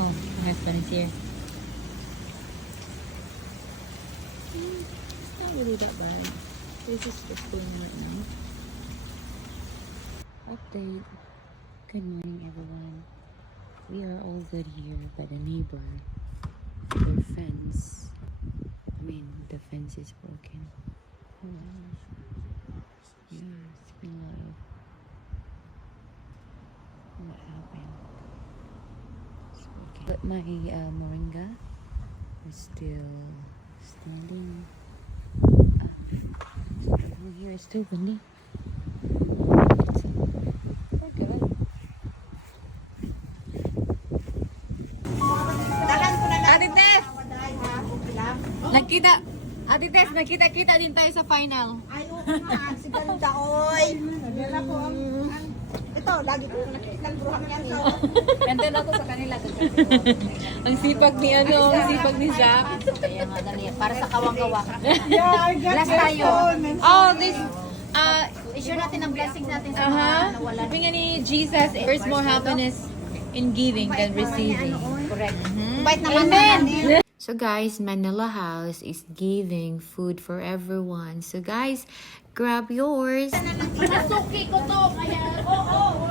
Oh, my husband is here. It's not really that bad. This is just going on right now. Update. Good morning, everyone. We are all good here, but the neighbor, their fence, the fence is broken. Yeah, it's been a lot of what happened. It's broken. But my moringa is still standing. Over here is still windy. We're good. Ate Tess! Nakita din tayo sa final. Ay, oo nga. Si Ganda, oy. Nagala ko ang... Ito, lagi ko nakikita ng bruhan yan. Nandun ako sa kanila. Ang sipag ni ang sipag ni Jack. Kaya nga dali. Para sa kawang-gawa. Yeah, I got Last that tayo. phone. Oh, this, I-share natin ang blessings natin sa mga nawala. sabi nga ni Jesus, there's more happiness in giving than receiving. Correct. Bait naman naman. So guys, Manila House is giving food for everyone. So guys, grab yours. Nasuki ko to. Kaya, oo.